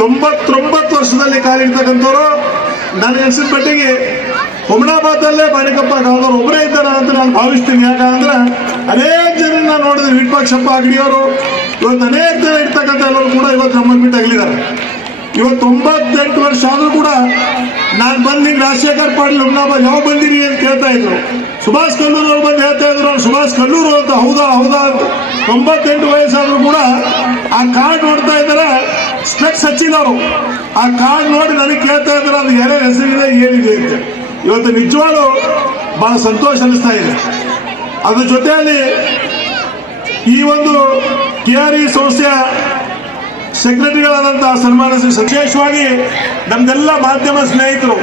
ತೊಂಬತ್ತೊಂಬತ್ತು ವರ್ಷದಲ್ಲಿ ಕಾಲಿರ್ತಕ್ಕಂಥವ್ರು. ನನಗೆ ಅನ್ಸಿದ ಮಟ್ಟಿಗೆ ಹುಮನಾಬಾದಲ್ಲೇ ಮಾಣಿಕಪ್ಪ ಕಾಲದವ್ರು ಒಬ್ಬರೇ ಇದ್ದಾರೆ ಅಂತ ನಾನು ಭಾವಿಸ್ತೀನಿ. ಯಾಕಂದ್ರೆ ಅನೇಕ ಜನ ನೋಡಿದ್ರೆ ವಿಠ್ಪಾಕ್ಷಪ್ಪ ಅಗಡಿಯವರು, ಇವತ್ತು ಅನೇಕ ಜನ ಇರ್ತಕ್ಕಂಥ ಎಲ್ಲರೂ ಕೂಡ ಇವತ್ತು ನಮ್ಮನ್ನು ಬಿಟ್ಟು ಅಗಲಿದ್ದಾರೆ. ಇವತ್ತು 98 ವರ್ಷ ಆದರೂ ಕೂಡ ನಾನು ಬಂದು ನಿಮ್ಗೆ ರಾಜಶೇಖರ್ ಪಾಟೀಲ್ ಹುಮನಾಬಾದ್ ಯಾವ ಬಂದಿರಿ ಅಂತ ಕೇಳ್ತಾ ಇದ್ರು. ಸುಭಾಷ್ ಕಲ್ಲೂರು ಅವ್ರು ಬಂದು ಹೇಳ್ತಾ ಇದ್ರು ಅವ್ರು ಸುಭಾಷ್ ಕಲ್ಲೂರು ಅಂತ. ಹೌದಾ ಅಂತ 98 ವಯಸ್ಸಾದರೂ ಕೂಡ ಆ ಕಾರ್ಡ್ ನೋಡ್ತಾ ಇದ್ದಾರೆ. ಸ್ಪೆಕ್ಸ್ ಹಚ್ಚಿದವರು ಆ ಕಾರ್ಡ್ ನೋಡಿ ನನಗೆ ಕೇಳ್ತಾ ಇದ್ದಾರೆ ಅದು ಯಾರ್ಯಾರ ಹೆಸರಿದೆ ಏನಿದೆ ಅಂತ. ಇವತ್ತು ನಿಜವಾಗ್ಲೂ ಬಹಳ ಸಂತೋಷ ಅನಿಸ್ತಾ ಇದೆ. ಅದ್ರ ಜೊತೆಯಲ್ಲಿ ಈ ಒಂದು KRE ಸಂಸ್ಥೆಯ ಸೆಕ್ರೆಟರಿಗಳಾದಂತಹ ಸನ್ಮಾನ ವಿಶೇಷವಾಗಿ ನಮ್ದೆಲ್ಲ ಮಾಧ್ಯಮ ಸ್ನೇಹಿತರು.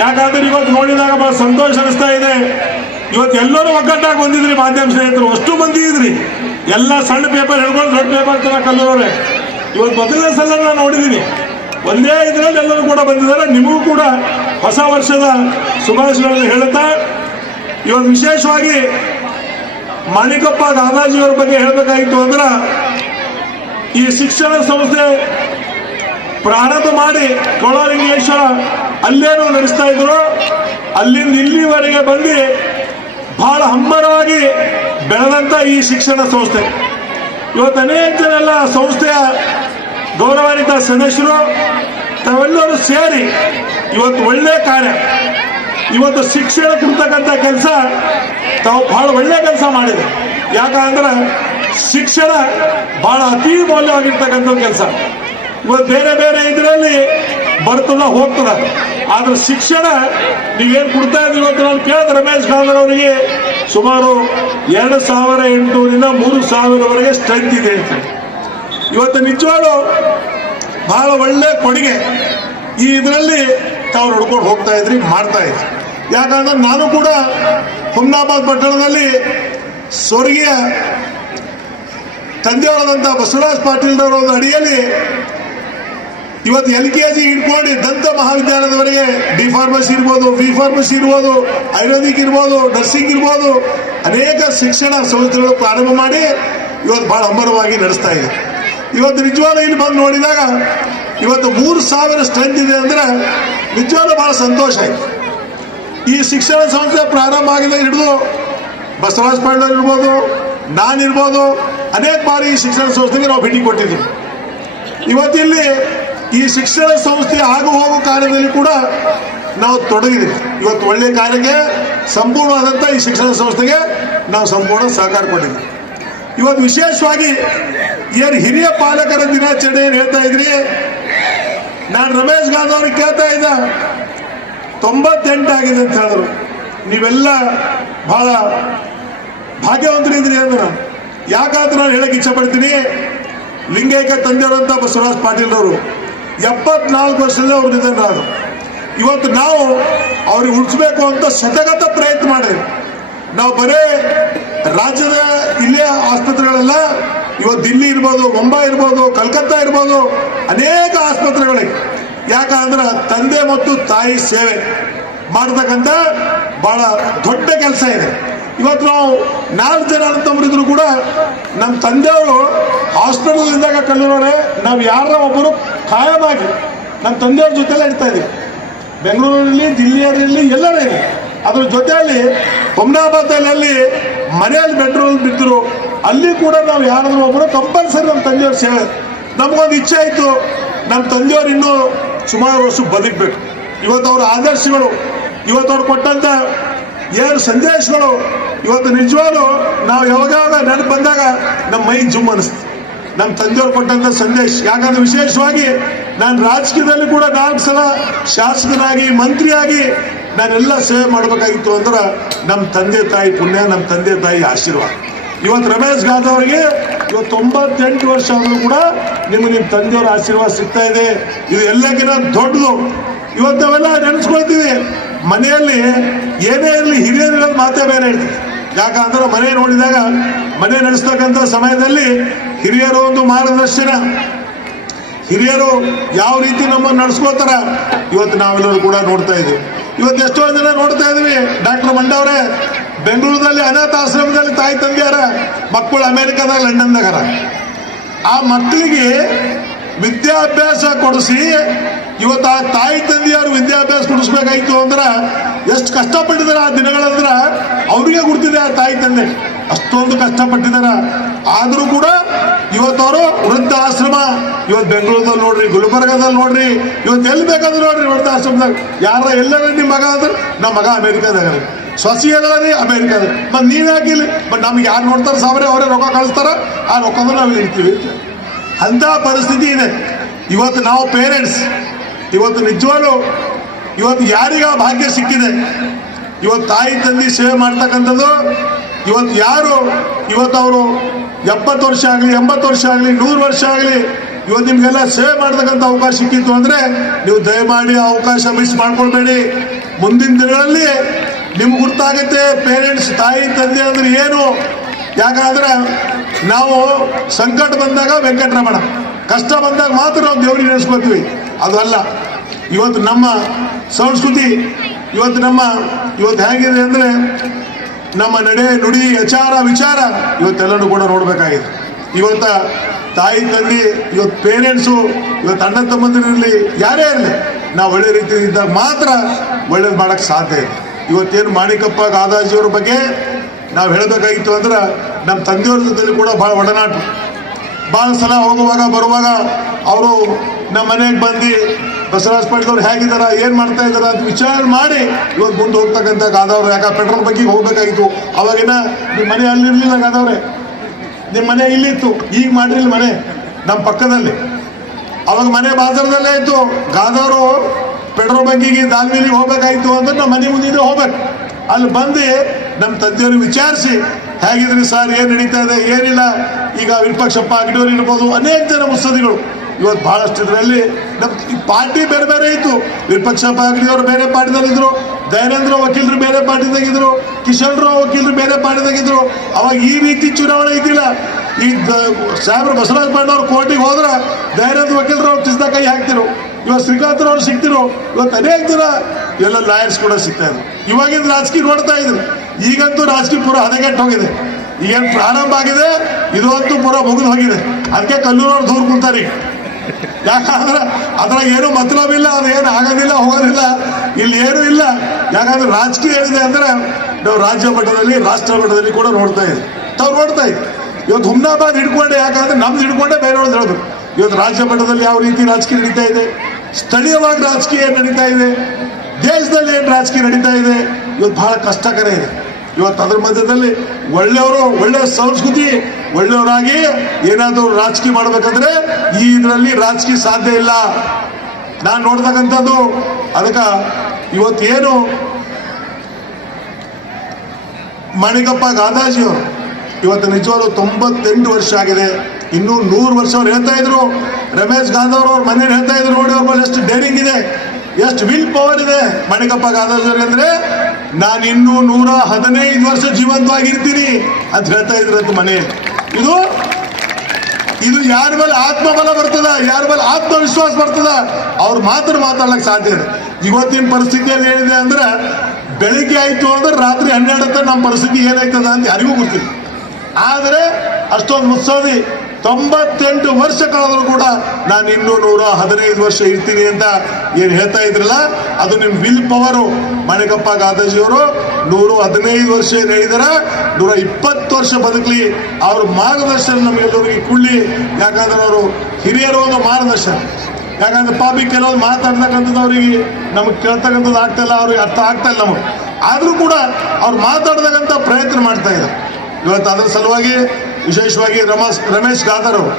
ಯಾಕಂದ್ರೆ ಇವತ್ತು ನೋಡಿದಾಗ ಬಹಳ ಸಂತೋಷ ಅನಿಸ್ತಾ ಇದೆ. ಇವತ್ತು ಎಲ್ಲರೂ ಒಗ್ಗಟ್ಟಾಗಿ ಬಂದಿದ್ರಿ ಮಾಧ್ಯಮ ಸ್ನೇಹಿತರು, ಅಷ್ಟು ಬಂದಿದ್ರಿ. ಎಲ್ಲ ಸಣ್ಣ ಪೇಪರ್ ಹಿಡ್ಕೊಂಡು ದೊಡ್ಡ ಪೇಪರ್ ತರ ಕಲ್ಲೂರವ್ರೆ. ಇವತ್ತು ಮೊದಲನೇ ಸಲ ನಾನು ನೋಡಿದ್ದೀನಿ, ಒಂದೇ ಇದರಲ್ಲಿ ಎಲ್ಲರೂ ಕೂಡ ಬಂದಿದ್ದಾರೆ. ನಿಮಗೂ ಕೂಡ ಹೊಸ ವರ್ಷದ ಶುಭಾಶಯಗಳನ್ನು ಹೇಳುತ್ತಾ, ಇವತ್ತು ವಿಶೇಷವಾಗಿ ಮಾಣಿಕಪ್ಪ ದಾದಾಜಿಯವರ ಬಗ್ಗೆ ಹೇಳಬೇಕಾಗಿತ್ತು ಅಂದ್ರೆ, ಈ ಶಿಕ್ಷಣ ಸಂಸ್ಥೆ ಪ್ರಾರಂಭ ಮಾಡಿ ಕೋಲಾರಿಂಗೇಶ್ವರ ಅಲ್ಲೇನೋ ನಡೆಸ್ತಾ ಇದ್ರು. ಅಲ್ಲಿಂದ ಇಲ್ಲಿವರೆಗೆ ಬಂದು ಬಹಳ ಹಂಬರವಾಗಿ ಬೆಳೆದಂತ ಈ ಶಿಕ್ಷಣ ಸಂಸ್ಥೆ ಇವತ್ತು ಅನೇಕ ಜನ ಎಲ್ಲ ಸಂಸ್ಥೆಯ ಗೌರವಾನ್ವಿತ ಸದಸ್ಯರು ತಾವೆಲ್ಲರೂ ಸೇರಿ ಇವತ್ತು ಒಳ್ಳೆ ಕಾರ್ಯ, ಇವತ್ತು ಶಿಕ್ಷಣ ಕೊಡ್ತಕ್ಕಂಥ ಕೆಲಸ ತಾವು ಬಹಳ ಒಳ್ಳೆ ಕೆಲಸ ಮಾಡಿದೆ. ಯಾಕಂದ್ರೆ ಶಿಕ್ಷಣ ಬಹಳ ಅತಿ ಮೌಲ್ಯವಾಗಿರ್ತಕ್ಕಂಥ ಕೆಲಸ. ಇವತ್ತು ಬೇರೆ ಬೇರೆ ಇದರಲ್ಲಿ ಬರ್ತದ ಹೋಗ್ತದ, ಆದ್ರೆ ಶಿಕ್ಷಣ ನೀವೇನು ಕೊಡ್ತಾ ಇದ್ರಿ. ಇವತ್ತು ನಾನು ಕೇಳಿದ ರಮೇಶ್ ಗಾಂಧಿ ಅವರಿಗೆ ಸುಮಾರು 2800ರಿಂದ 3000ವರೆಗೆ ಸ್ಟ್ರೆಂತ್ ಇದೆ ಅಂತ. ಇವತ್ತು ನಿಜವಾಗ್ಲೂ ಬಹಳ ಒಳ್ಳೆ ಕೊಡುಗೆ ಈ ಇದರಲ್ಲಿ ತಾವು ನೋಡ್ಕೊಂಡು ಹೋಗ್ತಾ ಇದ್ರಿ, ಮಾಡ್ತಾ ಇದ್ರಿ. ಯಾಕಂದ್ರೆ ನಾನು ಕೂಡ ಹುಮನಾಬಾದ್ ಪಟ್ಟಣದಲ್ಲಿ ಸ್ವರ್ಗೀಯ ತಂದೆಯವರಾದಂಥ ಬಸವರಾಜ್ ಪಾಟೀಲ್ರವರ ಒಂದು ಅಡಿಯಲ್ಲಿ ಇವತ್ತು LKG ಹಿಡ್ಕೊಂಡು ದಂತ ಮಹಾವಿದ್ಯಾಲಯದವರೆಗೆ ಡಿ ಫಾರ್ಮಸಿ ಇರ್ಬೋದು, ಬಿ ಫಾರ್ಮಸಿ ಇರ್ಬೋದು, ಆಯುರ್ವೇದಿಕ್ ಇರ್ಬೋದು, ನರ್ಸಿಂಗ್ ಇರ್ಬೋದು, ಅನೇಕ ಶಿಕ್ಷಣ ಸಂಸ್ಥೆಗಳು ಪ್ರಾರಂಭ ಮಾಡಿ ಇವತ್ತು ಬಹಳ ಹಂಬರವಾಗಿ ನಡೆಸ್ತಾ ಇದೆ. ಇವತ್ತು ನಿಜವಾಗ್ಲೂ ಇಲ್ಲಿ ಬಂದು ನೋಡಿದಾಗ ಇವತ್ತು 3000 ಸ್ಟ್ರೆಂತ್ ಇದೆ ಅಂದ್ರೆ ನಿಜವಾಗ್ಲೂ ಬಹಳ ಸಂತೋಷ ಆಯ್ತು. ಈ ಶಿಕ್ಷಣ ಸಂಸ್ಥೆ ಪ್ರಾರಂಭ ಆಗಿದೆ ಹಿಡಿದು ಬಸವರಾಜ್ ಪಾಟೀಲ್ ಇರ್ಬೋದು, ನಾನಿರ್ಬೋದು, ಅನೇಕ ಬಾರಿ ಈ ಶಿಕ್ಷಣ ಸಂಸ್ಥೆಗೆ ನಾವು ಭೇಟಿ ಕೊಟ್ಟಿದ್ದೀವಿ. ಇವತ್ತಿಲ್ಲಿ ಈ ಶಿಕ್ಷಣ ಸಂಸ್ಥೆ ಆಗು ಹೋಗು ಕಾರ್ಯದಲ್ಲಿ ಕೂಡ ನಾವು ತೊಡಗಿದ್ದೀವಿ. ಇವತ್ತು ಒಳ್ಳೆ ಕಾರ್ಯಕ್ಕೆ ಸಂಪೂರ್ಣವಾದಂಥ ಈ ಶಿಕ್ಷಣ ಸಂಸ್ಥೆಗೆ ನಾವು ಸಂಪೂರ್ಣ ಸಹಕಾರ ಕೊಟ್ಟಿದ್ದೀವಿ. ಇವತ್ತು ವಿಶೇಷವಾಗಿ ಏನು ಹಿರಿಯ ಪಾಲಕರ ದಿನಾಚರಣೆ ಏನು ಹೇಳ್ತಾ ಇದ್ರಿ, ನಾನು ರಮೇಶ್ ಗಾಂಧಿ ಅವ್ರಿಗೆ ಕೇಳ್ತಾ ಇದ್ದ 98 ಆಗಿದೆ ಅಂತ ಹೇಳಿದ್ರು. ನೀವೆಲ್ಲ ಬಹಳ ಭಾಗ್ಯವಂತರಿದ್ರಿ ಅಂದ್ರೆ ಯಾಕಾದ್ರೆ ನಾನು ಹೇಳಕ್ಕೆ ಇಚ್ಛೆ ಪಡ್ತೀನಿ. ಲಿಂಗೈಕ್ಯ ತಂದೆಯವರಂತ ಬಸವರಾಜ್ ಪಾಟೀಲ್ರವರು 74 ವರ್ಷದಲ್ಲೇ ಅವ್ರು ನಿಧನರಾದರು. ಇವತ್ತು ನಾವು ಅವ್ರಿಗೆ ಉಳಿಸ್ಬೇಕು ಅಂತ ಶತಗತ ಪ್ರಯತ್ನ ಮಾಡಿದ್ವಿ. ನಾವು ಬರೇ ರಾಜ್ಯದ ಇಲ್ಲೇ ಆಸ್ಪತ್ರೆಗಳೆಲ್ಲ ಇವತ್ತು ದಿಲ್ಲಿ ಇರ್ಬೋದು, ಮುಂಬೈ ಇರ್ಬೋದು, ಕಲ್ಕತ್ತಾ ಇರ್ಬೋದು, ಅನೇಕ ಆಸ್ಪತ್ರೆಗಳಿಗೆ. ಯಾಕಂದ್ರೆ ತಂದೆ ಮತ್ತು ತಾಯಿ ಸೇವೆ ಮಾಡತಕ್ಕಂಥ ಬಹಳ ದೊಡ್ಡ ಕೆಲಸ ಇದೆ. ಇವತ್ತು ನಾವು 4 ಜನ ಅಂತಂಬರಿದ್ರು ಕೂಡ ನಮ್ಮ ತಂದೆಯವರು ಹಾಸ್ಪಿಟಲ್ ಇದ್ದಾಗ ಕಲ್ಲೂರವರೇ ನಾವು ಯಾರ ಒಬ್ಬರು ಖಾಯಮಾಗಿ ನಮ್ಮ ತಂದೆಯವ್ರ ಜೊತೆಲ್ಲ ಇರ್ತಾ ಇದ್ದೀವಿ. ಬೆಂಗಳೂರಲ್ಲಿ, ದಿಲ್ಲಿಯಲ್ಲಿ ಎಲ್ಲರೇ. ಅದ್ರ ಜೊತೆಯಲ್ಲಿ ಹುಮನಾಬಾದಲ್ಲಿ ಮನೆಯಲ್ಲಿ ಬೆಡ್ರೂಮ್ ಬಿದ್ದರು, ಅಲ್ಲಿ ಕೂಡ ನಾವು ಯಾರಾದ್ರೂ ಒಬ್ಬರು ಕಂಪಲ್ಸರಿ ನಮ್ಮ ತಂದೆಯವ್ರ ಸೇವೆ. ನಮಗೊಂದು ಇಚ್ಛೆ ಆಯಿತು, ನಮ್ಮ ತಂದೆಯವರು ಇನ್ನೂ ಸುಮಾರು ವರ್ಷ ಬದುಕಬೇಕು. ಇವತ್ತು ಅವ್ರ ಆದರ್ಶಗಳು, ಇವತ್ತು ಅವ್ರು ಕೊಟ್ಟಂತ ಏನು ಸಂದೇಶಗಳು ಇವತ್ತು ನಿಜವಾಗ್ಲೂ ನಾವು ಯಾವಾಗ ನೆನಪು ಬಂದಾಗ ನಮ್ಮ ಮೈ ಜುಮ್ ಅನಿಸ್ತು. ನಮ್ಮ ತಂದೆಯವ್ರು ಕೊಟ್ಟಂತ ಸಂದೇಶ. ಯಾಕಂದ್ರೆ ವಿಶೇಷವಾಗಿ ನಾನು ರಾಜಕೀಯದಲ್ಲಿ ಕೂಡ 4 ಸಲ ಶಾಸಕನಾಗಿ, ಮಂತ್ರಿಯಾಗಿ ನಾನೆಲ್ಲ ಸೇವೆ ಮಾಡಬೇಕಾಗಿತ್ತು ಅಂದ್ರೆ ನಮ್ಮ ತಂದೆ ತಾಯಿ ಪುಣ್ಯ, ನಮ್ಮ ತಂದೆ ತಾಯಿ ಆಶೀರ್ವಾದ. ಇವತ್ತು ರಮೇಶ್ ಗಾಂಧಿ ಅವರಿಗೆ ಇವತ್ತು 98 ವರ್ಷ ಆದರೂ ಕೂಡ ನಿಮ್ಮ ತಂದೆಯವರ ಆಶೀರ್ವಾದ ಸಿಗ್ತಾ ಇದೆ. ಇದು ಎಲ್ಲಕ್ಕಿಂತ ದೊಡ್ಡದು. ಇವತ್ತು ನಾವೆಲ್ಲ ನೆನೆಸ್ಕೊಳ್ತೀವಿ. ಮನೆಯಲ್ಲಿ ಏನೇ ಇರಲಿ ಹಿರಿಯರಿರೋದು ಮಾತೇ ಬೇರೆ ಹೇಳ್ತೀವಿ. ಯಾಕಂದ್ರೆ ಮನೆ ನೋಡಿದಾಗ ಮನೆ ನಡೆಸ್ತಕ್ಕಂಥ ಸಮಯದಲ್ಲಿ ಹಿರಿಯರು ಒಂದು ಮಾರ್ಗದರ್ಶನ, ಹಿರಿಯರು ಯಾವ ರೀತಿ ನಮ್ಮನ್ನು ನಡೆಸ್ಕೋತಾರ ಇವತ್ತು ನಾವೆಲ್ಲರೂ ಕೂಡ ನೋಡ್ತಾ ಇದ್ದೀವಿ. ಇವತ್ತು ಎಷ್ಟೋ ಜನ ನೋಡ್ತಾ ಇದ್ವಿ. ಡಾಕ್ಟರ್ ಮಂಡವರೇ ಬೆಂಗಳೂರಲ್ಲಿ ಅನಾಥ ಆಶ್ರಮದಲ್ಲಿ ತಾಯಿ ತಂದೆಯರ ಮಕ್ಕಳು ಅಮೆರಿಕದಾಗ, ಲಂಡನ್ದಾಗರ. ಆ ಮಕ್ಕಳಿಗೆ ವಿದ್ಯಾಭ್ಯಾಸ ಕೊಡಿಸಿ ಇವತ್ತು ಆ ತಾಯಿ ತಂದೆಯವರು ವಿದ್ಯಾಭ್ಯಾಸ ಕೊಡಿಸ್ಬೇಕಾಯ್ತು ಅಂದ್ರೆ ಎಷ್ಟು ಕಷ್ಟಪಟ್ಟಿದಾರ ಆ ದಿನಗಳಂದ್ರ ಅವ್ರಿಗೆ ಗುರ್ತಿದೆ ಆ ತಾಯಿ ತಂದೆ ಅಷ್ಟೊಂದು ಕಷ್ಟಪಟ್ಟಿದಾರ. ಆದ್ರೂ ಕೂಡ ಇವತ್ತವರು ವೃದ್ಧಾಶ್ರಮ ಇವತ್ತು ಬೆಂಗಳೂರಲ್ಲಿ ನೋಡ್ರಿ, ಗುಲ್ಬರ್ಗದಲ್ಲಿ ನೋಡ್ರಿ, ಇವತ್ತು ಎಲ್ಲಿ ಬೇಕಾದ್ರೂ ನೋಡ್ರಿ ವೃದ್ಧಾಶ್ರಮದಾಗ ಯಾರ ಎಲ್ಲರ ನಿಮ್ಮ ಮಗ ಅಂದ್ರೆ ನಮ್ಮ ಮಗ ಅಮೆರಿಕಾದಾಗ ಸೊಸಿ ಎಲ್ಲರಿ ಅಮೆರಿಕಾದ ಮತ್ತೆ ನೀವ್ ಯಾಕಿಲ್ಲ ಬಟ್ ನಮ್ಗೆ ಯಾರು ನೋಡ್ತಾರ ಸಾವಿರ ಅವರೇ ರೊಕ್ಕ ಕಳಿಸ್ತಾರ ಆ ರೊಕ್ಕದ ನಾವು ಇರ್ತೀವಿ ಅಂತ ಪರಿಸ್ಥಿತಿ ಇದೆ. ಇವತ್ತು ನಾವು ಪೇರೆಂಟ್ಸ್ ಇವತ್ತು ನಿಜವಾಗ್ಲೂ ಇವತ್ತು ಯಾರಿಗ ಭಾಗ್ಯ ಸಿಕ್ಕಿದೆ ಇವತ್ತು ತಾಯಿ ತಂದೆ ಸೇವೆ ಮಾಡ್ತಕ್ಕಂಥದ್ದು. ಇವತ್ತು ಯಾರು ಇವತ್ತು ಅವರು 70 ವರ್ಷ ಆಗಲಿ 80 ವರ್ಷ ಆಗಲಿ 100 ವರ್ಷ ಆಗಲಿ ಇವತ್ತು ನಿಮ್ಗೆಲ್ಲ ಸೇವೆ ಮಾಡ್ತಕ್ಕಂಥ ಅವಕಾಶ ಸಿಕ್ಕಿತ್ತು ಅಂದ್ರೆ ನೀವು ದಯಮಾಡಿ ಆ ಅವಕಾಶ ಮಿಸ್ ಮಾಡ್ಕೊಳ್ಬೇಡಿ. ಮುಂದಿನ ದಿನಗಳಲ್ಲಿ ನಿಮ್ಗೆ ಗೊತ್ತಾಗುತ್ತೆ ಪೇರೆಂಟ್ಸ್ ತಾಯಿ ತಂದೆ ಅಂದ್ರೆ ಏನು. ಯಾಕಂದ್ರೆ ನಾವು ಸಂಕಟ ಬಂದಾಗ ವೆಂಕಟರಮಣ, ಕಷ್ಟ ಬಂದಾಗ ಮಾತ್ರ ನಾವು ದೇವರಿಗೆ ನೆನೆಸ್ಕೊತೀವಿ, ಅದು ಅಲ್ಲ. ಇವತ್ತು ನಮ್ಮ ಸಂಸ್ಕೃತಿ ಇವತ್ತು ಹೇಗಿದೆ ಅಂದ್ರೆ ನಮ್ಮ ನಡೆ ನುಡಿ ಆಚಾರ ವಿಚಾರ ಇವತ್ತೆಲ್ಲರೂ ಕೂಡ ನೋಡ್ಬೇಕಾಗಿದೆ. ಇವತ್ತ ತಾಯಿ ತಂದೆ ಇವತ್ತು ಪೇರೆಂಟ್ಸು ಇವತ್ತು ಅಣ್ಣ ತಮ್ಮಂದಿರಲಿ ಯಾರೇ ಇರಲಿ ನಾವು ಒಳ್ಳೆ ರೀತಿಯಲ್ಲಿ ಇದ್ದಾಗ ಮಾತ್ರ ಒಳ್ಳೇದು ಮಾಡಕ್ ಸಾಧ್ಯ ಇದೆ. ಇವತ್ತೇನು ಮಾಣಿಕಪ್ಪ ಗಾದಾಜಿಯವ್ರ ಬಗ್ಗೆ ನಾವು ಹೇಳಬೇಕಾಗಿತ್ತು ಅಂದ್ರೆ ನಮ್ಮ ತಂದೆಯವ್ರ ಜೊತೆಲಿ ಕೂಡ ಭಾಳ ಒಡನಾಟ. ಭಾಳ ಸಲ ಹೋಗುವಾಗ ಬರುವಾಗ ಅವರು ನಮ್ಮ ಮನೆಗೆ ಬಂದು ಬಸವರಾಜ ಪಾಟೀಲ್ ಅವ್ರು ಹೇಗಿದಾರ ಏನು ಮಾಡ್ತಾ ಇದಾರ ಅಂತ ವಿಚಾರ ಮಾಡಿ ಇವತ್ತು ಮುಂದೆ ಹೋಗ್ತಕ್ಕಂಥ ಗಾದವ್ರು. ಯಾಕೆ ಪೆಟ್ರೋಲ್ ಬಗ್ಗೆ ಹೋಗ್ಬೇಕಾಗಿತ್ತು ಅವಾಗಿನ ನಿಮ್ಮ ಮನೆ ಅಲ್ಲಿರ್ಲಿಲ್ಲ ಗಾದವ್ರೆ, ನಿಮ್ಮ ಮನೆ ಇಲ್ಲಿತ್ತು, ಈಗ ಮಾಡ್ರಿ ಮನೆ ನಮ್ಮ ಪಕ್ಕದಲ್ಲಿ. ಅವಾಗ ಮನೆ ಬಾಜಾರದಲ್ಲೇ ಇತ್ತು. ಗಾದವರು ಪೆಟ್ರೋಲ್ ಬಂಕಿಗೆ ದಾಲ್ಮಿಲಿಗೆ ಹೋಗ್ಬೇಕಾಯ್ತು ಅಂದ್ರೆ ನಮ್ಮ ಮನೆ ಮುಂದೆ ಹೋಗ್ಬೇಕು. ಅಲ್ಲಿ ಬಂದು ನಮ್ಮ ತಂದೆಯವ್ರಿಗೆ ವಿಚಾರಿಸಿ ಹೇಗಿದ್ರಿ ಸರ್, ಏನು ನಡೀತಾ ಇದೆ ಏನಿಲ್ಲ. ಈಗ ವಿರೂಪಾಕ್ಷಪ್ಪ ಅಗಡಿಯವ್ರು ಇರ್ಬೋದು, ಅನೇಕ ಜನ ಮುತ್ಸದಿಗಳು ಇವತ್ತು ಬಹಳಷ್ಟು ಇದರಲ್ಲಿ ನಮ್ಮ ಪಾರ್ಟಿ ಬೇರೆ ಬೇರೆ ಇತ್ತು. ವಿರೂಪಾಕ್ಷಪ್ಪ ಅಗಡಿಯವರು ಬೇರೆ ಪಾರ್ಟಿದಲ್ಲಿದ್ರು, ದಯಾನಂದ್ರ ವಕೀಲರು ಬೇರೆ ಪಾರ್ಟಿದಾಗಿದ್ರು, ಕಿಶನ್ ರಾವ್ ವಕೀಲರು ಬೇರೆ ಪಾರ್ಟಿದಾಗಿದ್ರು. ಅವಾಗ ಈ ರೀತಿ ಚುನಾವಣೆ ಇದ್ದಿಲ್ಲ. ಈ ಸಾಹೇಬ್ರು ಬಸವರಾಜ ಪಾಟೀಲ್ ಕೋರ್ಟಿಗೆ ಹೋದ್ರೆ ದಯಾನಂದ್ರ ವಕೀಲರು ಅವ್ರು ಕಿಸ್ದ ಕೈ ಹಾಕ್ತಿರು. ಇವತ್ತು ಶ್ರೀಕಾಂತರವ್ರು ಸಿಗ್ತಿರು. ಇವತ್ತು ಅನೇಕ ಜನ ಎಲ್ಲ ಲಾಯರ್ಸ್ ಕೂಡ ಸಿಗ್ತಾ ಇದ್ರು. ಇವಾಗಿನ ರಾಜಕೀಯ ನೋಡ್ತಾ ಇದ್ರು. ಈಗಂತೂ ರಾಜಕೀಯ ಪೂರ ಹದಗೆಟ್ಟು ಹೋಗಿದೆ. ಈಗೇನು ಪ್ರಾರಂಭ ಆಗಿದೆ ಇದಂತೂ ಪೂರ ಮುಗಿದು ಹೋಗಿದೆ. ಅದಕ್ಕೆ ಕಲ್ಲೂರವ್ರು ದೂರ ಕುಂತಾರೆ. ಯಾಕಂದ್ರೆ ಅದ್ರಾಗ ಏನು ಮತಲಬಿಲ್ಲ, ಅದೇನು ಆಗೋದಿಲ್ಲ ಹೋಗೋದಿಲ್ಲ, ಇಲ್ಲಿ ಏನೂ ಇಲ್ಲ. ಯಾಕಂದ್ರೆ ರಾಜಕೀಯ ಏನಿದೆ ಅಂದ್ರೆ ನಾವು ರಾಜ್ಯ ಮಟ್ಟದಲ್ಲಿ ರಾಷ್ಟ್ರ ಮಟ್ಟದಲ್ಲಿ ಕೂಡ ನೋಡ್ತಾ ಇದ್ವಿ. ತಾವು ನೋಡ್ತಾ ಇದ್ವಿ. ಇವತ್ತು ಹುಮ್ನಾಬಾದ್ ಹಿಡ್ಕೊಂಡೆ, ಯಾಕಂದ್ರೆ ನಮ್ದು ಹಿಡ್ಕೊಂಡೆ ಬೇರೆಯವ್ರದ್ದು ಹೇಳೋದು. ಇವತ್ತು ರಾಜ್ಯ ಮಟ್ಟದಲ್ಲಿ ಯಾವ ರೀತಿ ರಾಜಕೀಯ ನಡೀತಾ ಇದೆ, ಸ್ಥಳೀಯವಾಗಿ ರಾಜಕೀಯ ನಡೀತಾ ಇದೆ, ದೇಶದಲ್ಲಿ ಏನು ರಾಜಕೀಯ ನಡೀತಾ ಇದೆ, ಇವತ್ತು ಬಹಳ ಕಷ್ಟಕರ ಇದೆ. ಇವತ್ತು ಅದ್ರ ಮಧ್ಯದಲ್ಲಿ ಒಳ್ಳೆಯವರು, ಒಳ್ಳೆ ಸಂಸ್ಕೃತಿ ಒಳ್ಳೆಯವರಾಗಿ ಏನಾದರೂ ರಾಜಕೀಯ ಮಾಡ್ಬೇಕಂದ್ರೆ ಈ ಇದರಲ್ಲಿ ರಾಜಕೀಯ ಸಾಧ್ಯ ಇಲ್ಲ. ನಾನು ನೋಡ್ತಕ್ಕಂಥದ್ದು ಅದಕ್ಕೆ ಇವತ್ತೇನು ಮಾಣಿಕಪ್ಪ ಗಾದಾಜಿಯವರು ಇವತ್ತು ನಿಜವಾಗ್ಲೂ 98 ವರ್ಷ ಆಗಿದೆ. ಇನ್ನೂ 100 ವರ್ಷ ಅವ್ರು ಹೇಳ್ತಾ ಇದ್ರು. ರಮೇಶ್ ಗಾಂಧವ್ರು ಅವ್ರ ಮನೇಲಿ ಹೇಳ್ತಾ ಇದ್ರು, ನೋಡಿ ಅವ್ರ ಮೇಲೆ ಎಷ್ಟು ಡೇರಿಂಗ್ ಇದೆ, ಎಷ್ಟು ವಿಲ್ ಪವರ್ ಇದೆ ಮಾಣಿಕಪ್ಪ ಗಾದಾಜಿಯವ್ರಿಗೆ ಅಂದ್ರೆ ನಾನು ಇನ್ನೂ 115 ವರ್ಷ ಜೀವಂತವಾಗಿರ್ತೀನಿ ಅಂತ ಹೇಳ್ತಾ ಇದ್ರು ಅಂತ ಮನೆಯಲ್ಲಿ. ಇದು ಯಾರ ಮೇಲೆ ಆತ್ಮಬಲ ಬರ್ತದ, ಯಾರ ಮೇಲೆ ಆತ್ಮವಿಶ್ವಾಸ ಬರ್ತದ ಅವ್ರು ಮಾತ್ರ ಮಾತಾಡ್ಲಿಕ್ಕೆ ಸಾಧ್ಯ ಇದೆ. ಇವತ್ತಿನ ಪರಿಸ್ಥಿತಿಯಲ್ಲಿ ಏನಿದೆ ಅಂದ್ರೆ ಬೆಳಿಗ್ಗೆ ಆಯ್ತು ಅಂದ್ರೆ ರಾತ್ರಿ 12 ಹೊತ್ತು ನಮ್ಮ ಪರಿಸ್ಥಿತಿ ಏನಾಯ್ತದ ಅಂತ ಯಾರಿಗೂ ಗೊತ್ತಿಲ್ಲ. ಆದರೆ ಅಷ್ಟೊಂದು ಮುತ್ಸದಿ 98 ವರ್ಷ ಕಳೆದ್ರು ಕೂಡ ನಾನು ಇನ್ನೂ 115 ವರ್ಷ ಇರ್ತೀನಿ ಅಂತ ಏನು ಹೇಳ್ತಾ ಇದ್ರಲ್ಲ, ಅದು ನಿಮ್ಮ ವಿಲ್ ಪವರು. ಮಾಣಿಕಪ್ಪ ಗಾದಾಜಿಯವರು 115 ವರ್ಷ ಏನು ಹೇಳಿದಾರ, 120 ವರ್ಷ ಬದುಕಲಿ. ಅವ್ರ ಮಾರ್ಗದರ್ಶನ ನಮಗೆಲ್ಲರಿಗೆ ಕೊಡ್ಲಿ. ಯಾಕಂದ್ರೆ ಅವರು ಹಿರಿಯರು ಒಂದು ಮಾರ್ಗದರ್ಶನ. ಯಾಕಂದ್ರೆ ಪಾಪಿ ಕೆಲವೊಂದು ಮಾತಾಡ್ತಕ್ಕಂಥದ್ದು ಅವರಿಗೆ ನಮಗೆ ಕೇಳ್ತಕ್ಕಂಥದ್ದು ಆಗ್ತಾಯಿಲ್ಲ, ಅವ್ರಿಗೆ ಅರ್ಥ ಆಗ್ತಾ ಇಲ್ಲ ನಮಗೆ. ಆದರೂ ಕೂಡ ಅವ್ರು ಮಾತಾಡ್ತಕ್ಕಂಥ ಪ್ರಯತ್ನ ಮಾಡ್ತಾ ಇದ್ದಾರೆ. ಇವತ್ತು ಅದರ ಸಲುವಾಗಿ ವಿಶೇಷವಾಗಿ ರಮೇಶ್ ಗಾದರ್ ಅವರು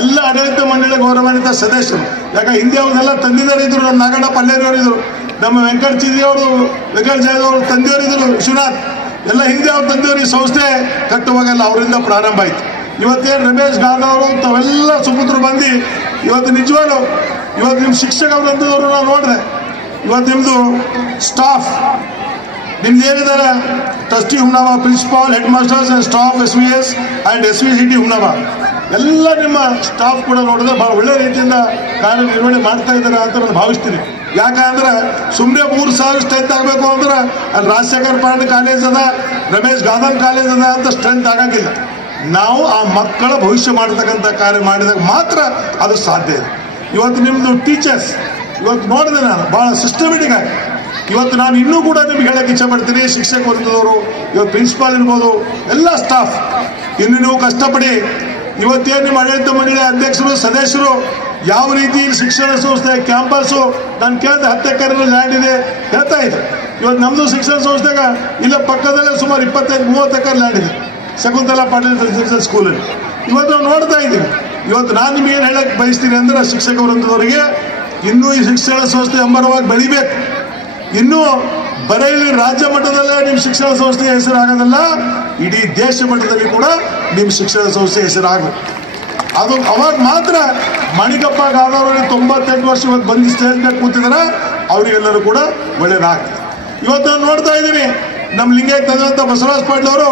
ಎಲ್ಲ ಆಡಳಿತ ಮಂಡಳಿ ಗೌರವಾನ್ವಿತ ಸದಸ್ಯರು. ಯಾಕೆ ಹಿಂದೆ ಅವ್ರನ್ನೆಲ್ಲ ತಂದಿದ್ದಾರೆ ಇದ್ರು. ನಮ್ಮ ನಾಗಣ್ಣ ಪಲ್ಲೇರಿಯವರು ಇದ್ರು, ನಮ್ಮ ವೆಂಕಟ ಚಿದಿಯವರು, ವೆಂಕಟ ಜಯದವರು ತಂದೆಯವರಿದ್ರು, ವಿಶ್ವನಾಥ್ ಎಲ್ಲ ಹಿಂದೆ ಅವ್ರ ತಂದೆಯವರು ಈ ಸಂಸ್ಥೆ ಕಟ್ಟುವಾಗೆಲ್ಲ ಅವರಿಂದ ಪ್ರಾರಂಭ ಆಯಿತು. ಇವತ್ತೇನು ರಮೇಶ್ ಗಾದರ್ ಅವರು ತಾವೆಲ್ಲ ಸುಪುತ್ರರು ಬಂದು ಇವತ್ತು ನಿಜವಾಗ್ಲೂ ಇವತ್ತು ನಿಮ್ಮ ಶಿಕ್ಷಕ ವೃಂದದವರು ನಾವು ನೋಡಿದೆ. ಇವತ್ತು ನಿಮ್ಮದು ಸ್ಟಾಫ್ ನಿಮ್ದು ಏನಿದ್ದಾರೆ trustee Humnabad, principal, head masters and staff SVS and SVCT Humnabad ಎಲ್ಲ ನಿಮ್ಮ ಸ್ಟಾಫ್ ಕೂಡ ನೋಡಿದ್ರೆ ಭಾಳ ಒಳ್ಳೆ ರೀತಿಯಿಂದ ಕಾರ್ಯನಿರ್ವಹಣೆ ಮಾಡ್ತಾ ಇದ್ದಾರೆ ಅಂತ ನಾನು ಭಾವಿಸ್ತೀನಿ. ಯಾಕಂದ್ರೆ ಸುಮ್ಮನೆ 3000 ಸ್ಟ್ರೆಂತ್ ಆಗಬೇಕು ಅಂದ್ರೆ ಅಲ್ಲಿ ರಾಜಶೇಖರ್ ಪಾಂಡೆ ಕಾಲೇಜ್ ಅದ, ರಮೇಶ್ ಗಾಂಧನ್ ಕಾಲೇಜ್ ಅದ ಅಂತ ಸ್ಟ್ರೆಂತ್ ಆಗೋಂಗಿಲ್ಲ. ನಾವು ಆ ಮಕ್ಕಳ ಭವಿಷ್ಯ ಮಾಡತಕ್ಕಂಥ ಕಾರ್ಯ ಮಾಡಿದಾಗ ಮಾತ್ರ ಅದು ಸಾಧ್ಯ ಇದೆ. ಇವತ್ತು ನಿಮ್ಮದು ಟೀಚರ್ಸ್ ಇವತ್ತು ನೋಡಿದೆ ನಾನು ಭಾಳ ಸಿಸ್ಟಮೆಟಿಕ್ ಆಗಿ. ಇವತ್ತು ನಾನು ಇನ್ನೂ ಕೂಡ ನಿಮ್ಗೆ ಹೇಳಕ್ಕೆ ಇಚ್ಛೆ ಪಡ್ತೀನಿ, ಶಿಕ್ಷಕ ವರ್ಗದವರು ಇವತ್ತು ಪ್ರಿನ್ಸಿಪಾಲ್ ಇರ್ಬೋದು, ಎಲ್ಲ ಸ್ಟಾಫ್ ಇನ್ನು ನೀವು ಕಷ್ಟಪಡಿ. ಇವತ್ತೇನು ನಿಮ್ಮ ಆಡಳಿತ ಮಂಡಳಿ ಅಧ್ಯಕ್ಷರು ಸದಸ್ಯರು ಯಾವ ರೀತಿ ಶಿಕ್ಷಣ ಸಂಸ್ಥೆ ಕ್ಯಾಂಪಸ್ಸು ನಾನು ಕೇಳಿದೆ 10 ಎಕರೆ ಲ್ಯಾಂಡ್ ಇದೆ ಹೇಳ್ತಾ ಇದ್ರು. ಇವತ್ತು ನಮ್ಮದು ಶಿಕ್ಷಣ ಸಂಸ್ಥೆಗ ಇಲ್ಲ ಪಕ್ಕದಲ್ಲೇ ಸುಮಾರು 25-30 ಎಕರೆ ಲ್ಯಾಂಡ್ ಇದೆ ಶಕುಂತಲಾ ಪಾಟೀಲ್ ರೆಸಿಡೆನ್ಷಿಯಲ್ ಸ್ಕೂಲಲ್ಲಿ. ಇವತ್ತು ನಾವು ನೋಡ್ತಾ ಇದ್ದೀವಿ. ಇವತ್ತು ನಾನು ನಿಮ್ಗೆ ಏನು ಹೇಳಕ್ಕೆ ಬಯಸ್ತೀನಿ ಅಂದರೆ ಶಿಕ್ಷಕ ವೃಂದದವರಿಗೆ ಇನ್ನೂ ಈ ಶಿಕ್ಷಣ ಸಂಸ್ಥೆ ಅಂಬರವಾಗಿ ಬೆಳಿಬೇಕು. ಇನ್ನೂ ಬರೀ ರಾಜ್ಯ ಮಟ್ಟದಲ್ಲೇ ನಿಮ್ಮ ಶಿಕ್ಷಣ ಸಂಸ್ಥೆಯ ಹೆಸರಾಗೋದಲ್ಲ, ಇಡೀ ದೇಶ ಮಟ್ಟದಲ್ಲಿ ಕೂಡ ನಿಮ್ಮ ಶಿಕ್ಷಣ ಸಂಸ್ಥೆ ಹೆಸರಾಗಬೇಕು. ಅದು ಅವಾಗ ಮಾತ್ರ ಮಾಣಿಕಪ್ಪ ಗಾದವ್ರಿಗೆ 98 ವರ್ಷ ಇವತ್ತು ಬಂದು ಸ್ಟೇಜ್ ಮೇಲೆ ಕೂತಿದ್ದಾರೆ, ಅವರಿಗೆಲ್ಲರೂ ಕೂಡ ಒಳ್ಳೇದಾಗ್ತದೆ. ಇವತ್ತು ನಾನು ನೋಡ್ತಾ ಇದ್ದೀನಿ ನಮ್ಮ ಲಿಂಗೈಕ್ಯ ತಂದಂಥ ಬಸವರಾಜ ಪಾಟೀಲ್ ಅವರು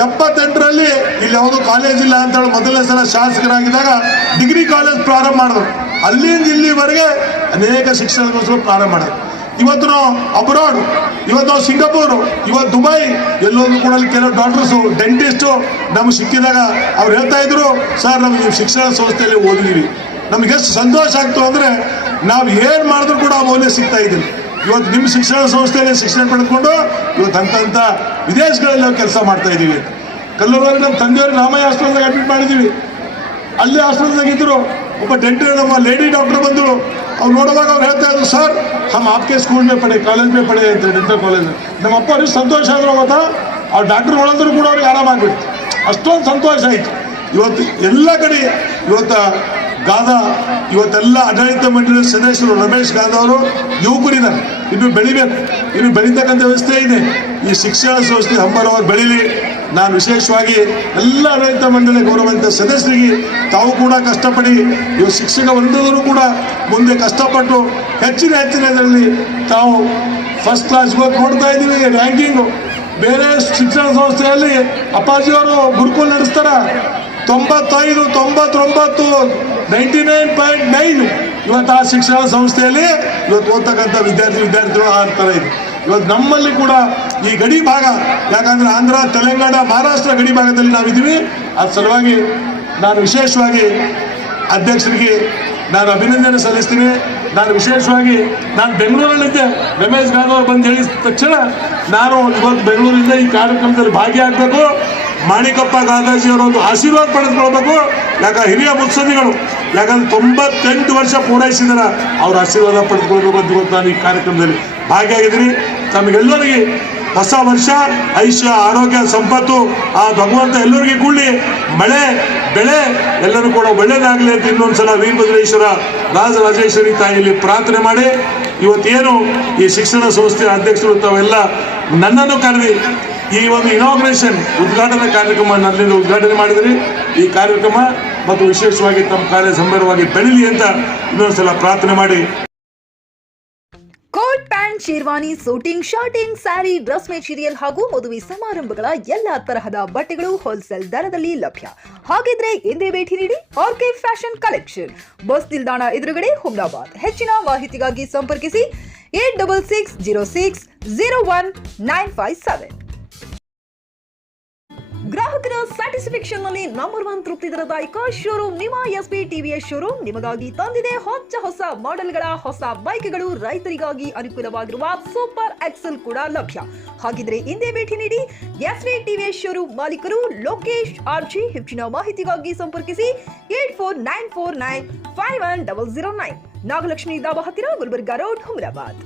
78ರಲ್ಲಿ ಇಲ್ಲಿ ಯಾವುದೋ ಕಾಲೇಜ್ ಇಲ್ಲ ಅಂತೇಳಿ ಮೊದಲನೇ ಸಲ ಶಾಸಕರಾಗಿದ್ದಾಗ ಡಿಗ್ರಿ ಕಾಲೇಜ್ ಪ್ರಾರಂಭ ಮಾಡಿದ್ರು. ಅಲ್ಲಿಂದ ಇಲ್ಲಿವರೆಗೆ ಅನೇಕ ಶಿಕ್ಷಣ ಸಂಸ್ಥೆಗಳು ಪ್ರಾರಂಭ ಮಾಡಿದ್ರು. ಇವತ್ತು ನಾವು ಅಬ್ರಾಡ್, ಇವತ್ತು ನಾವು ಸಿಂಗಾಪುರ್, ಇವತ್ತು ದುಬೈ, ಎಲ್ಲೋದ್ರು ಕೂಡ ಕೆಲವು ಡಾಕ್ಟರ್ಸು ಡೆಂಟಿಸ್ಟು ನಮ್ಗೆ ಸಿಕ್ಕಿದಾಗ ಅವ್ರು ಹೇಳ್ತಾ ಇದ್ರು, ಸರ್ ನಮ್ಗೆ ನೀವು ಶಿಕ್ಷಣ ಸಂಸ್ಥೆಯಲ್ಲಿ ಓದಿದೀವಿ, ನಮ್ಗೆ ಎಷ್ಟು ಸಂತೋಷ ಆಗ್ತು ಅಂದರೆ ನಾವು ಏನು ಮಾಡಿದ್ರು ಕೂಡ ಆ ಮೌಲ್ಯ ಸಿಗ್ತಾ ಇದ್ದೀವಿ. ಇವತ್ತು ನಿಮ್ಮ ಶಿಕ್ಷಣ ಸಂಸ್ಥೆಯಲ್ಲಿ ಶಿಕ್ಷಣ ಪಡೆದುಕೊಂಡು ಇವತ್ತು ಅಂತ ವಿದೇಶಗಳಲ್ಲಿ ನಾವು ಕೆಲಸ ಮಾಡ್ತಾ ಇದ್ದೀವಿ. ಕಲ್ಲೂರಲ್ಲಿ ನಮ್ಮ ತಂದೆಯವ್ರಿಗೆ ರಾಮಯ್ಯ ಹಾಸ್ಪಿಟಲ್ದಾಗ ಅಡ್ಮಿಟ್ ಮಾಡಿದ್ದೀವಿ. ಅಲ್ಲಿ ಹಾಸ್ಪಿಟಲ್ದಾಗ ಇದ್ರು ಒಬ್ಬ ಡೆಂಟಲ್ ನಮ್ಮ ಲೇಡಿ ಡಾಕ್ಟರ್ ಬಂದು ಅವ್ರು ನೋಡುವಾಗ ಅವ್ರು ಹೇಳ್ತಾ ಇದ್ರು, ಸರ್ ಹಮ್ ಆಪ್ಕೆ ಸ್ಕೂಲ್ ಮೇ ಪಡೆ ಕಾಲೇಜ್ ಮೇ ಪಡೆ ಅಂತ ಡೆಂಟಲ್ ಕಾಲೇಜ್. ನಮ್ಮ ಅಪ್ಪ ಅವ್ರಿಗೆ ಸಂತೋಷ ಆದ್ರು ಅವತ್ತ ಅವ್ರು ಡಾಕ್ಟರ್ ಒಳಂದ್ರು ಕೂಡ ಅವ್ರಿಗೆ ಆರಾಮಾಗ್ಬಿಡ್ತು, ಅಷ್ಟೊಂದು ಸಂತೋಷ ಆಯಿತು. ಇವತ್ತು ಎಲ್ಲ ಕಡೆ ಇವತ್ತು ಗಾದಾ ಇವತ್ತೆಲ್ಲ ಆಡಳಿತ ಮಂಡಳಿ ಸದಸ್ಯರು ರಮೇಶ್ ಗಾದಾ ಅವರು ಯುವಕರಿದ್ದಾರೆ, ಇನ್ನು ಬೆಳಿಬೇಕು, ಇನ್ನು ಬೆಳೀತಕ್ಕಂಥ ವ್ಯವಸ್ಥೆ ಇದೆ. ಈ ಶಿಕ್ಷಣ ಸಂಸ್ಥೆ ಹಂಬರವಾಗಿ ಬೆಳೀಲಿ. ನಾನು ವಿಶೇಷವಾಗಿ ಎಲ್ಲ ಆಡಳಿತ ಮಂಡಳಿ ಗೌರವಾನ್ವಿತ ಸದಸ್ಯರಿಗೆ ತಾವು ಕೂಡ ಕಷ್ಟಪಡಿ, ಇವು ಶಿಕ್ಷಕ ವರ್ಗದವರು ಕೂಡ ಮುಂದೆ ಕಷ್ಟಪಟ್ಟು ಹೆಚ್ಚಿನ ಇದರಲ್ಲಿ ತಾವು ಫಸ್ಟ್ ಕ್ಲಾಸ್ಗೆ ಹೋಗಿ ನೋಡ್ತಾ ಇದ್ದೀವಿ ರ್ಯಾಂಕಿಂಗು. ಬೇರೆ ಶಿಕ್ಷಣ ಸಂಸ್ಥೆಯಲ್ಲಿ ಅಪ್ಪಾಜಿಯವರು ಗುರುಕುಲ್ ನಡೆಸ್ತಾರ 95, 99, 99.9 ಇವತ್ತು ಆ ಶಿಕ್ಷಣ ಸಂಸ್ಥೆಯಲ್ಲಿ ಇವತ್ತು ಓದ್ತಕ್ಕಂಥ ವಿದ್ಯಾರ್ಥಿಗಳು ಆಗ್ತಾರೆ. ಇವತ್ತು ನಮ್ಮಲ್ಲಿ ಕೂಡ ಈ ಗಡಿ ಭಾಗ, ಯಾಕಂದ್ರೆ ಆಂಧ್ರ, ತೆಲಂಗಾಣ, ಮಹಾರಾಷ್ಟ್ರ ಗಡಿ ಭಾಗದಲ್ಲಿ ನಾವಿದ್ದೀವಿ. ಅದ್ರ ಸಲುವಾಗಿ ನಾನು ವಿಶೇಷವಾಗಿ ಅಧ್ಯಕ್ಷರಿಗೆ ನಾನು ಅಭಿನಂದನೆ ಸಲ್ಲಿಸ್ತೀನಿ. ನಾನು ವಿಶೇಷವಾಗಿ ನಾನು ಬೆಂಗಳೂರಲ್ಲಿದ್ದೆ, ರಮೇಶ್ ಗಾಂಧಿ ಅವರು ಬಂದು ಹೇಳಿದ ತಕ್ಷಣ ನಾನು ಇವತ್ತು ಬೆಂಗಳೂರಿಂದ ಈ ಕಾರ್ಯಕ್ರಮದಲ್ಲಿ ಭಾಗಿಯಾಗಬೇಕು, ಮಾಣಿಕಪ್ಪ ಗಾಂಧಾಜಿಯವರ ಒಂದು ಆಶೀರ್ವಾದ ಪಡೆದುಕೊಳ್ಬೇಕು. ಹಿರಿಯ ಮುತ್ಸದ್ದಿಗಳು, ಯಾಕಂದ್ರೆ 98 ವರ್ಷ ಪೂರೈಸಿದಾರ, ಅವ್ರ ಆಶೀರ್ವಾದ ಪಡೆದುಕೊಳ್ಬೇಕು ಅಂತ ಇವತ್ತು ನಾನು ಈ ಕಾರ್ಯಕ್ರಮದಲ್ಲಿ ಭಾಗಿಯಾಗಿದ್ದೀನಿ. ತಮಗೆಲ್ಲರಿಗೆ ಹೊಸ ವರ್ಷ ಐಶ್ಯ ಆರೋಗ್ಯ ಸಂಪತ್ತು ಆ ಭಗವಂತ ಎಲ್ಲರಿಗೂ ಕೂಡಿ ಮಳೆ ಬೆಳೆ ಎಲ್ಲರೂ ಕೂಡ ಒಳ್ಳೇದಾಗಲಿ ಅಂತ ಇನ್ನೊಂದ್ಸಲ ವೀರಭದ್ರೇಶ್ವರ ರಾಜರಾಜೇಶ್ವರಿ ತಾಯಿಯಲ್ಲಿ ಪ್ರಾರ್ಥನೆ ಮಾಡಿ, ಇವತ್ತೇನು ಈ ಶಿಕ್ಷಣ ಸಂಸ್ಥೆಯ ಅಧ್ಯಕ್ಷರು ತಾವೆಲ್ಲ ನನ್ನನ್ನು ಕರೆದಿ ಈ ಒಂದು ಇನಾಗ್ರೇಷನ್ ಉದ್ಘಾಟನಾ ಕಾರ್ಯಕ್ರಮ ನನ್ನಿಂದ ಉದ್ಘಾಟನೆ ಮಾಡಿದ್ರಿ. ಈ ಕಾರ್ಯಕ್ರಮ ಮತ್ತು ವಿಶೇಷವಾಗಿ ತಮ್ಮ ಕಾರ್ಯ ಸಂಭ್ರಮವಾಗಿ ಬೆಳೀಲಿ ಅಂತ ಇನ್ನೊಂದ್ಸಲ ಪ್ರಾರ್ಥನೆ ಮಾಡಿ. Coat pant, sherwani, suiting, shirting, sari, dress material ಹಾಗೂ ಮದುವೆ ಸಮಾರಂಭಗಳ ಎಲ್ಲಾ ತರಹದ ಬಟ್ಟೆಗಳು ಹೋಲ್ಸೇಲ್ ದರದಲ್ಲಿ ಲಭ್ಯ. ಹಾಗಿದ್ರೆ ಎಂದೇ ಭೇಟಿ ನೀಡಿ ಆರ್ಕೆ ಫ್ಯಾಷನ್ ಕಲೆಕ್ಷನ್, ಬಸ್ ನಿಲ್ದಾಣ ಎದುರುಗಡೆ, ಹುಮ್ನಾಬಾದ್. ಹೆಚ್ಚಿನ ಮಾಹಿತಿಗಾಗಿ ಸಂಪರ್ಕಿಸಿ 8660601957. ಗ್ರಾಹಕರ ಸ್ಯಾಟಿಸ್ಫ್ಯಾಕ್ಷನ್ ನಲ್ಲಿ ನಂಬರ್ 1 ತೃಪ್ತಿ ದರದಾಯಕ ಶೋರೂಮ್ ನಿಮ್ಮ ಎಸ್ಪಿ ಟಿವಿಎಸ್ ಶೋರೂಮ್ ನಿಮಗಾಗಿ ತಂದಿದೆ ಹೊಸ ಮಾಡೆಲ್ಗಳ ಹೊಸ ಬೈಕ್ಗಳು. ರೈತರಿಗಾಗಿ ಅನುಕೂಲವಾಗಿರುವ ಸೂಪರ್ ಎಕ್ಸೆಲ್ ಕೂಡ ಲಭ್ಯ. ಹಾಗಿದ್ರೆ ಇಂದೇ ಭೇಟಿ ನೀಡಿ ಎಸ್ಪಿ ಟಿವಿಎಸ್ ಶೋರೂಮ್ ಮಾಲೀಕರು ಲೋಕೇಶ್ ಆರ್ಜಿ. ಹೆಚ್ಚಿನ ಮಾಹಿತಿಗಾಗಿ ಸಂಪರ್ಕಿಸಿ 8494951009. ನಾಗಲಕ್ಷ್ಮಿ ದಾಬಾ ಹತ್ತಿರ, ಗುಲ್ಬರ್ಗಾ ರೋಡ್, ಹುಮ್ರಾಬಾದ್.